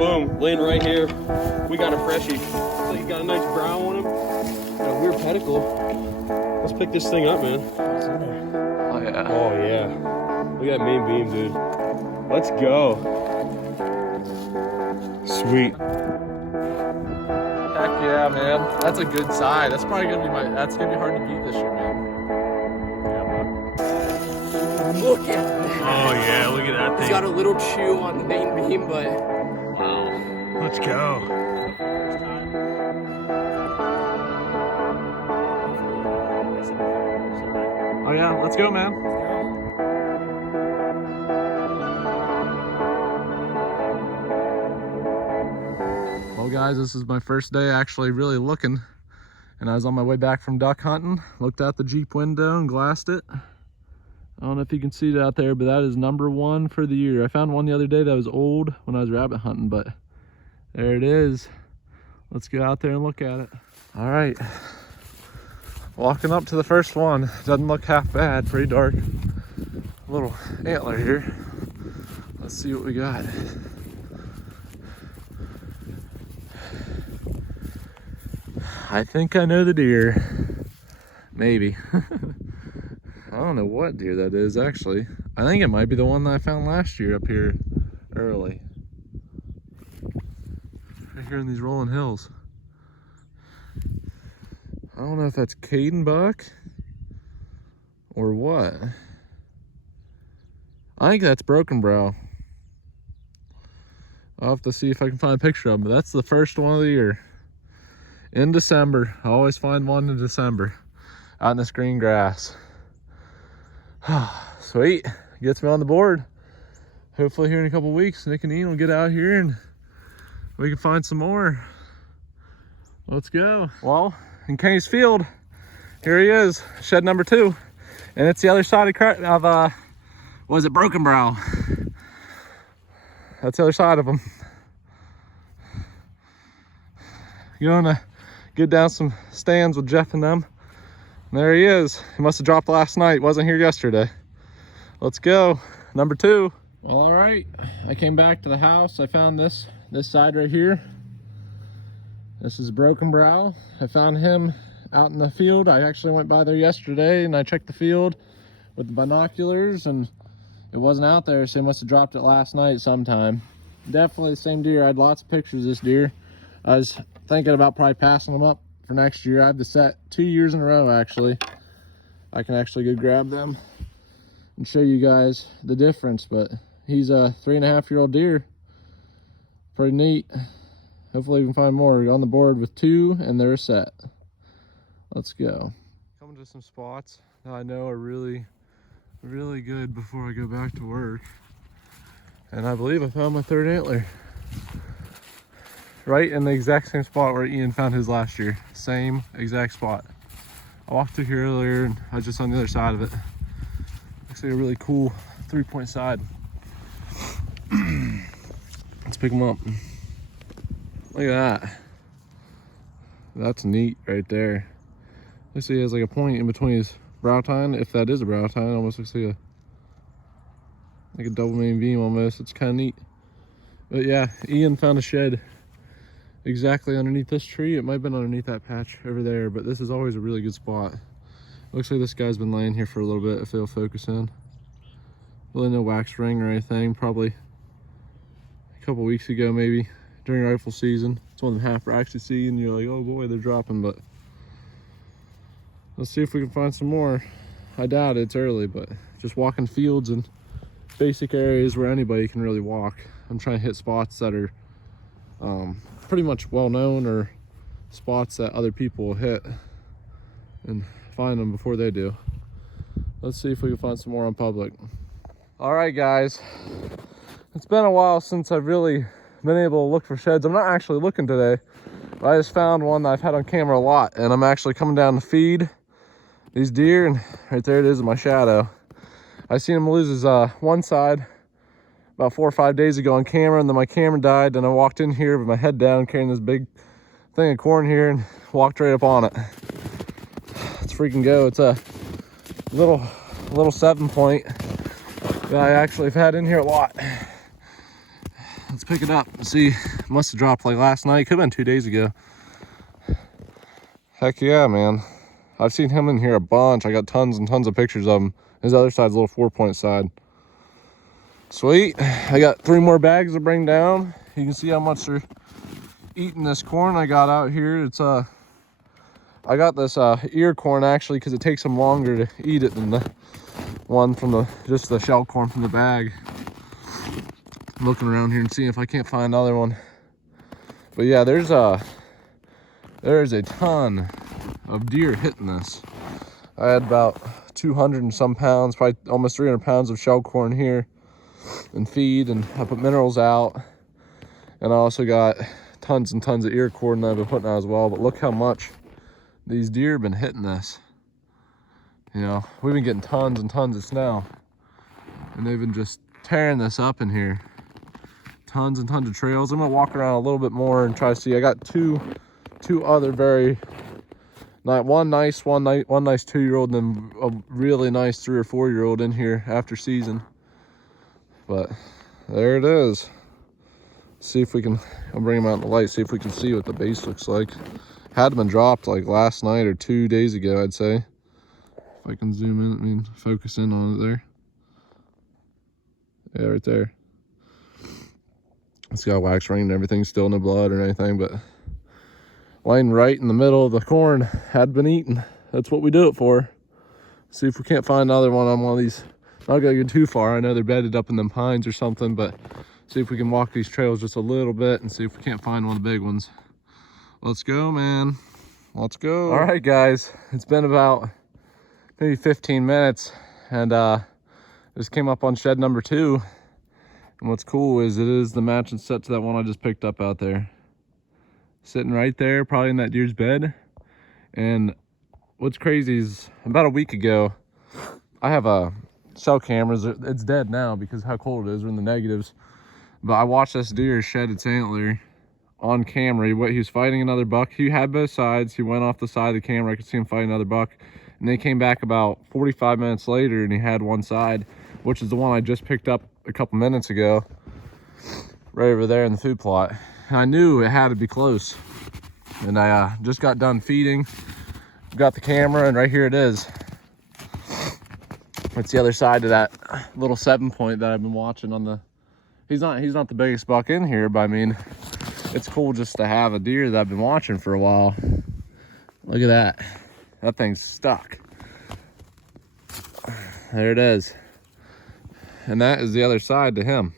Boom, laying right here. We got a freshie. So he's got a nice brow on him. Got a weird pedicle. Let's pick this thing up, man. Oh yeah. Oh yeah. Look at that main beam, dude. Let's go. Sweet. Heck yeah, man. That's a good side. That's probably gonna be that's gonna be hard to beat this year, man. Look at that. Oh yeah, look at that He's thing. got a little chew on the main beam, but wow. Let's go. Oh yeah, let's go, man. Well guys, this is my first day actually really looking, and I was on my way back from duck hunting, looked out the Jeep window and glassed it. I don't know if you can see it out there, but that is #1 for the year. I found one the other day that was old when I was rabbit hunting, but there it is. Let's get out there and look at it. All right, walking up to the first one. Doesn't look half bad, pretty dark. Little antler here. Let's see what we got. I think I know the deer. Maybe. I don't know what deer that is actually. I think it might be the one that I found last year up here early. Right here in these rolling hills. I don't know if that's Caden buck or what. I think that's broken brow. I'll have to see if I can find a picture of him, but that's the first one of the year. In December. I always find one in December out in this green grass. Sweet, gets me on the board. Hopefully here in a couple weeks, Nick and Ian will get out here and we can find some more. Let's go. Well, in Kenny's field, here he is, shed #2, and it's the other side of what is it, broken brow. That's the other side of him. Gonna get down some stands with Jeff and them. And there he is. He must have dropped last night. Wasn't here yesterday. Let's go. #2. Well, all right. I came back to the house. I found this side right here. This is broken brow. I found him out in the field. I actually went by there yesterday and I checked the field with the binoculars and it wasn't out there, so he must have dropped it last night sometime. Definitely the same deer. I had lots of pictures of this deer. I was thinking about probably passing them up for next year. I have the set 2 years in a row actually. I can actually go grab them and show you guys the difference, but he's a 3.5-year-old deer. Pretty neat. Hopefully we can find more. We're on the board with 2 and they're set. Let's go. Coming to some spots that I know are really good before I go back to work. And I believe I found my 3rd antler. Right in the exact same spot where Ian found his last year. Same exact spot. I walked through here earlier and I was just on the other side of it. Looks like a really cool 3-point side. Let's pick him up. Look at that. That's neat right there. Looks like he has like a point in between his brow tine. If that is a brow tine, it almost looks like a double main beam almost. It's kind of neat. But yeah, Ian found a shed exactly underneath this tree. It might have been underneath that patch over there, but this is always a really good spot. Looks like this guy's been laying here for a little bit if they'll focus in. Really no wax ring or anything. Probably a couple weeks ago maybe during rifle season. It's one of the half racks you see and you're like, oh boy, they're dropping, but let's see if we can find some more. I doubt it's early, but just walking fields and basic areas where anybody can really walk. I'm trying to hit spots that are pretty much well known or spots that other people will hit and find them before they do. Let's see if we can find some more on public. All right, guys. It's been a while since I've really been able to look for sheds. I'm not actually looking today, but I just found one that I've had on camera a lot, and I'm actually coming down to feed these deer, and right there it is in my shadow. I seen him lose his one side about 4 or 5 days ago on camera, and then my camera died, and I walked in here with my head down carrying this big thing of corn here and walked right up on it. Let's freaking go. It's a little 7-point that I actually have had in here a lot. Let's Let's pick it up and see. Must have dropped like last night. Could have been 2 days ago. Heck yeah, man. I've seen him in here a bunch. I got tons and tons of pictures of him. His other side's a little 4-point side. Sweet. I got 3 more bags to bring down. You can see how much they're eating this corn I got out here. It's I got this ear corn actually because it takes them longer to eat it than the one from just the shell corn from the bag. I'm looking around here and seeing if I can't find another one. But yeah, there's a ton of deer hitting this. I had about 200 and some pounds, probably almost 300 pounds of shell corn here and feed, and I put minerals out, and I also got tons and tons of ear corn that I've been putting out as well. But look how much these deer have been hitting this. You know, we've been getting tons and tons of snow, and they've been just tearing this up in here. Tons and tons of trails. I'm gonna walk around a little bit more and try to see. I got two other very one nice 2-year-old, and then a really nice 3 or 4-year-old in here after season. But there it is. See if we can, I'll bring them out in the light, see if we can see what the base looks like. Had been dropped like last night or 2 days ago, I'd say. If I can zoom in, I mean, focus in on it there. Yeah, right there. It's got wax ring and everything, still no blood or anything, but laying right in the middle of the corn had been eaten. That's what we do it for. See if we can't find another one on one of these. Not gonna go too far. I know they're bedded up in them pines or something, but see if we can walk these trails just a little bit and see if we can't find one of the big ones. Let's go, man. Let's go. All right, guys. It's been about maybe 15 minutes, and this came up on shed number 2. And what's cool is it is the match and set to that one I just picked up out there. Sitting right there, probably in that deer's bed. And what's crazy is about a week ago, I have a cell cameras. It's dead now because of how cold it is. We're in the negatives. But I watched this deer shed its antler on camera. He was fighting another buck. He had both sides. He went off the side of the camera. I could see him fighting another buck. And they came back about 45 minutes later, and he had one side, which is the one I just picked up a couple minutes ago, right over there in the food plot. And I knew it had to be close. And I just got done feeding, got the camera, and right here it is. It's the other side of that little 7-point that I've been watching on the, he's not the biggest buck in here, but I mean, it's cool just to have a deer that I've been watching for a while. Look at that. That thing's stuck. There it is. And that is the other side to him.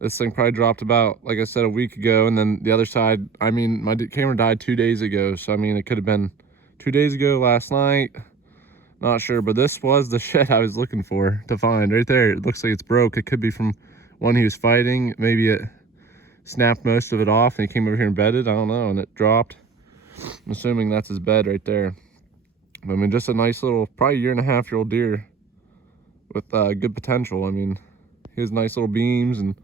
This thing probably dropped about, like I said, a week ago. And then the other side, I mean, my camera died 2 days ago. So, I mean, it could have been 2 days ago, last night. Not sure, but this was the shed I was looking for to find right there. It looks like it's broke. It could be from one he was fighting. Maybe it snapped most of it off and he came over here and bedded. I don't know, and it dropped. I'm assuming that's his bed right there. I mean, just a nice little, probably 1.5-year-old deer with good potential. I mean, he has nice little beams and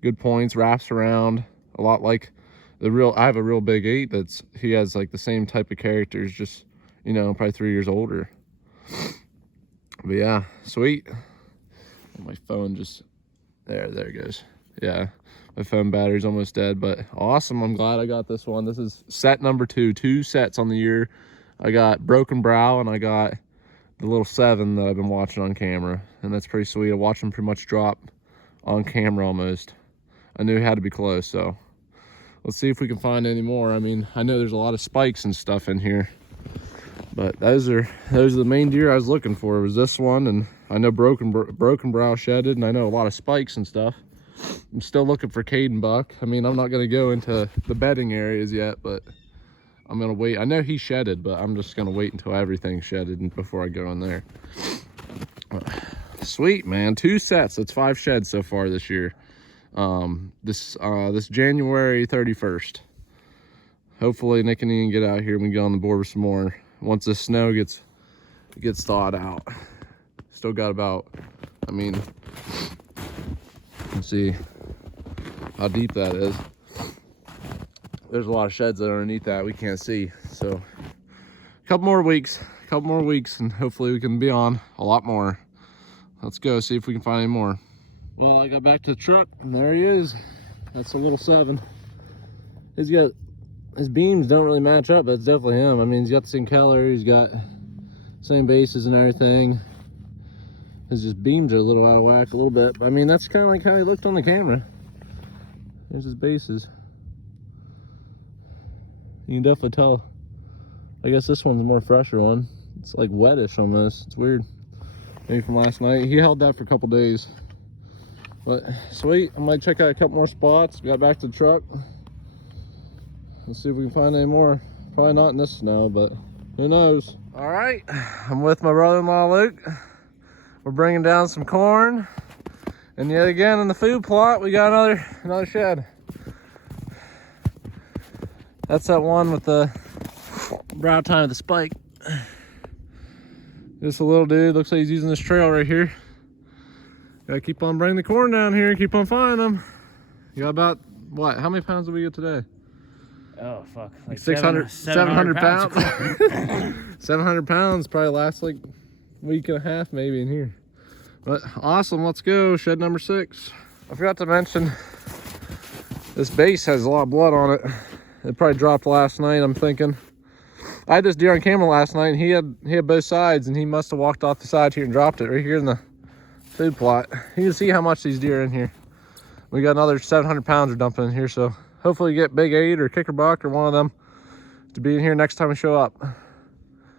good points, wraps around, a lot like the real, I have a real big 8 that's, he has like the same type of characters, just, you know, probably 3 years older. But yeah, sweet. My phone just, there it goes. Yeah, my phone battery's almost dead, but awesome. I'm glad I got this one. This is set number 2, 2 sets on the year. I got Broken Brow and I got the little 7 that I've been watching on camera, and that's pretty sweet. I watched them pretty much drop on camera almost. I knew it had to be close, so let's see if we can find any more. I mean, I know there's a lot of spikes and stuff in here, but those are the main deer I was looking for. Was this one, and I know Broken Brow shedded, and I know a lot of spikes and stuff. I'm still looking for Caden buck. I mean, I'm not gonna go into the bedding areas yet, but I'm gonna wait. I know he shedded, but I'm just gonna wait until everything's shedded before I go in there. Sweet, man. 2 sets. That's 5 sheds so far this year. This January 31st. Hopefully Nick and Ian get out here and we can get on the board with some more once the snow gets thawed out. Still got about, I mean, let's see how deep that is. There's a lot of sheds that are underneath that we can't see. So a couple more weeks, and hopefully we can be on a lot more. Let's go see if we can find any more. Well, I got back to the truck and there he is. That's a little 7. He's got, his beams don't really match up, but it's definitely him. I mean, he's got the same color, he's got same bases and everything. His just beams are a little out of whack a little bit. But I mean, that's kind of like how he looked on the camera. There's his bases. You can definitely tell. I guess this one's a more fresher one. It's like wettish almost. It's weird. Maybe from last night. He held that for a couple days. But sweet. I might check out a couple more spots. Got back to the truck. Let's see if we can find any more. Probably not in this snow, but who knows. All right, I'm with my brother-in-law Luke. We're bringing down some corn, and yet again in the food plot we got another shed. That's that one with the brow tine with the spike. Just a little dude, looks like he's using this trail right here. Gotta keep on bringing the corn down here, keep on finding them. You got about, what, how many pounds did we get today? Oh, fuck. Like 700 pounds. 700 pounds probably lasts like a week and a half maybe in here. But awesome, let's go. Shed number 6. I forgot to mention, this base has a lot of blood on it. It probably dropped last night, I'm thinking. I had this deer on camera last night, and he had both sides, and he must have walked off the side here and dropped it right here in the food plot. You can see how much these deer are in here. We got another 700 pounds are dumping in here, so hopefully get Big 8 or Kicker Buck or one of them to be in here next time we show up.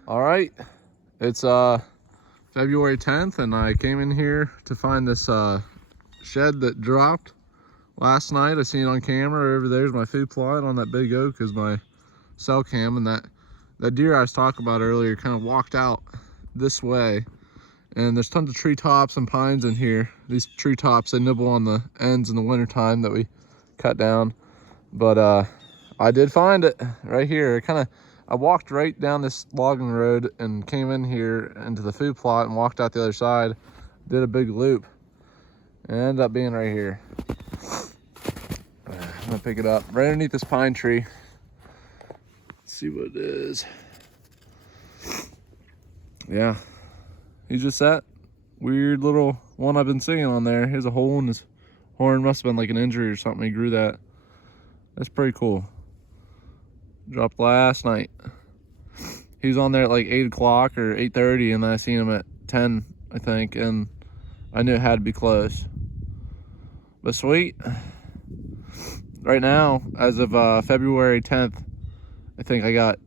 All right, it's February 10th, and I came in here to find this shed that dropped last night. I seen it on camera. Over there's my food plot. On that big oak is my cell cam, and that deer I was talking about earlier kind of walked out this way. And there's tons of treetops and pines in here. These treetops, they nibble on the ends in the wintertime that we cut down. But I did find it right here. I walked right down this logging road and came in here into the food plot and walked out the other side. Did a big loop and ended up being right here. I'm gonna pick it up right underneath this pine tree. Let's see what it is. Yeah, he's just that weird little one I've been seeing on there. He has a hole in his horn. Must have been like an injury or something. He grew that. That's pretty cool. Dropped last night. He was on there at like 8 o'clock or 8:30, and then I seen him at 10, I think, and I knew it had to be close. But sweet. Right now, as of February 10th, I think I got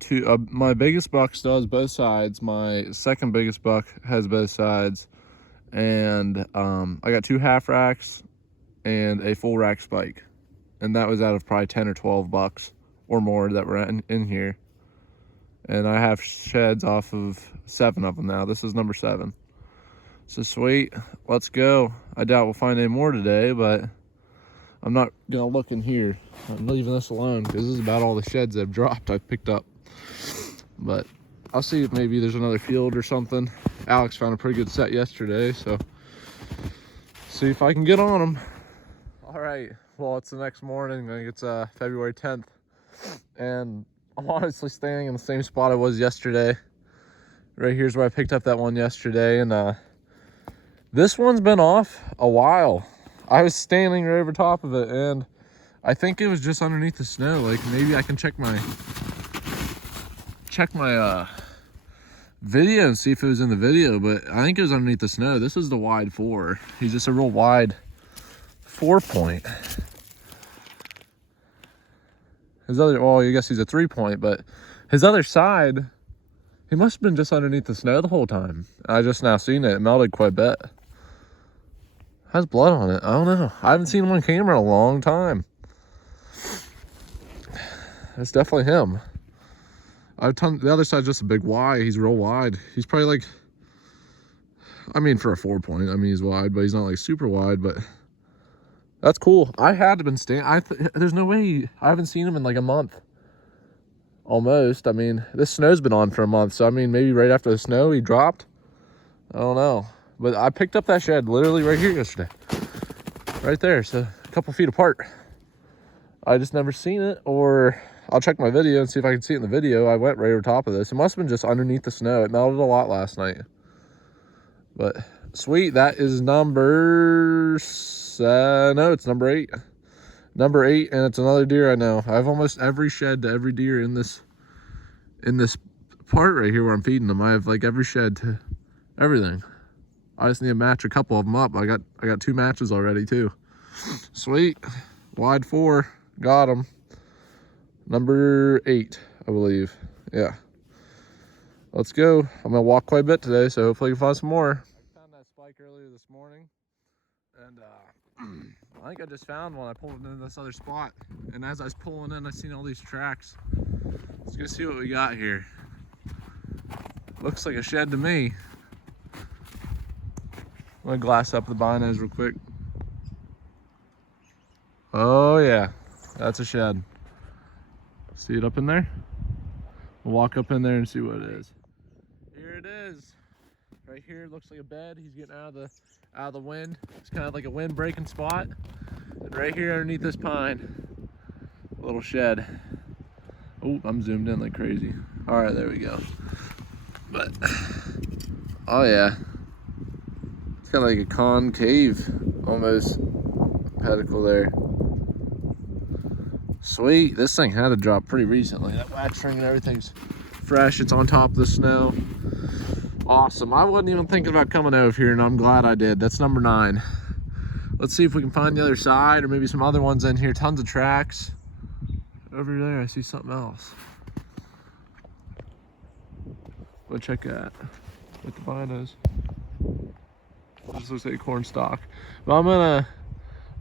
two. My biggest buck still has both sides. My second biggest buck has both sides, and I got 2 half racks and a full rack spike. And that was out of probably 10 or 12 bucks or more that were in here. And I have sheds off of 7 of them now. This is number 7. So sweet, let's go. I doubt we'll find any more today, but I'm not gonna look in here. I'm leaving this alone because this is about all the sheds I've dropped, I've picked up. But I'll see if maybe there's another field or something. Alex found a pretty good set yesterday, so see if I can get on them. All right. Well, it's the next morning. I think it's February 10th, and I'm honestly standing in the same spot I was yesterday. Right here's where I picked up that one yesterday, and this one's been off a while. I was standing right over top of it, and I think it was just underneath the snow. Like maybe I can check my video and see if it was in the video, but I think it was underneath the snow. This is the wide 4. He's just a real wide 4-point. His other, well, I guess he's a 3-point, but his other side, he must have been just underneath the snow the whole time. I just now seen it. It melted quite a bit. Has blood on it. I don't know. I haven't seen him on camera in a long time. That's definitely him. The other side's just a big Y. He's real wide. He's probably like, I mean, for a 4-point, I mean, he's wide, but he's not like super wide, but that's cool. I had to been there's no way. I haven't seen him in like a month. Almost. I mean, this snow's been on for a month, so I mean, maybe right after the snow he dropped. I don't know. But I picked up that shed literally right here yesterday. Right there, so a couple feet apart. I just never seen it, or I'll check my video and see if I can see it in the video. I went right over top of this. It must have been just underneath the snow. It melted a lot last night. But sweet, that is number no, it's number 8. Number 8, and it's another deer I know. I have almost every shed to every deer in this part right here where I'm feeding them. I have like every shed to everything. I just need to match a couple of them up. I got 2 matches already too. Sweet. Wide 4. Got him. Number 8, I believe. Yeah. Let's go. I'm gonna walk quite a bit today, so hopefully I can find some more. I found that spike earlier this morning, and I think I just found one. I pulled it into this other spot, and as I was pulling in, I seen all these tracks. Let's go see what we got here. Looks like a shed to me. I'm gonna glass up the binos real quick. Oh yeah, that's a shed. See it up in there? We'll walk up in there and see what it is. Here it is. Right here, it looks like a bed. He's getting out of the wind. It's kind of like a wind breaking spot. And right here underneath this pine, a little shed. Oh, I'm zoomed in like crazy. All right, there we go. But, oh yeah. It's got like a concave, almost, pedicle there. Sweet, this thing had to drop pretty recently. That wax ring and everything's fresh. It's on top of the snow. Awesome. I wasn't even thinking about coming over here, and I'm glad I did. That's number 9. Let's see if we can find the other side, or maybe some other ones in here. Tons of tracks. Over there, I see something else. Go check that with the binos. This looks like a corn stalk. But I'm gonna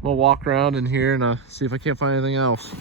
walk around in here and see if I can't find anything else.